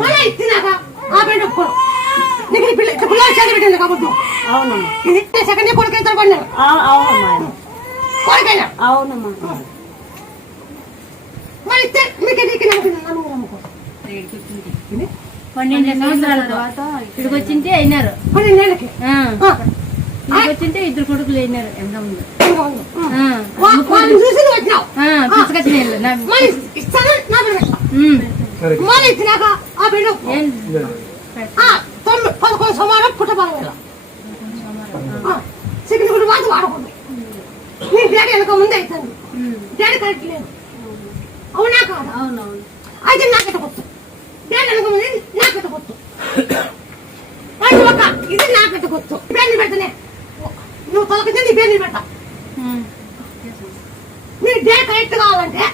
మళ్ళీ ఇచ్చినాక ఆ బిడ్డ ఒప్పుకోడు. నీకు పిల్లలు చేతి పెట్టింది కాబట్టి అవునమ్మా. ఇది సెకండ్ కొడుకు ఎంత పడినాడు? అవునమ్మా కొడుకైనా అవునమ్మా. మరి మీకు నీకు నమ్ముకో 12 సంవత్సరాల తర్వాత ఇక్కడికి వచ్చింటే అయినారు. 12 ఏళ్ళకి వచ్చింటే 2 కొడుకులు అయినారు. ఎంత ముందు చూసి వచ్చినావు మళ్ళీ ఇచ్చినాక ఆ బిడ్డ 11 సోమవారం పుట్టబాల చికెన్ గుడి వాటి వాడకూడదు. నీ డాడీ వెనక ముందే అవుతుంది. డాడీ కరెక్ట్ లేదు అవునా కాదా? అవునవును. అయితే నాకెట కొత్తు డాడీ వెనక ముందే నాకెట కొత్తు ఒక ఇది నాకెట కొత్తు. పేర్లు పెడతానే నువ్వు తొలగితే నీ పేర్లు పెట్ట. నీ డాడీ కరెక్ట్ కావాలంటే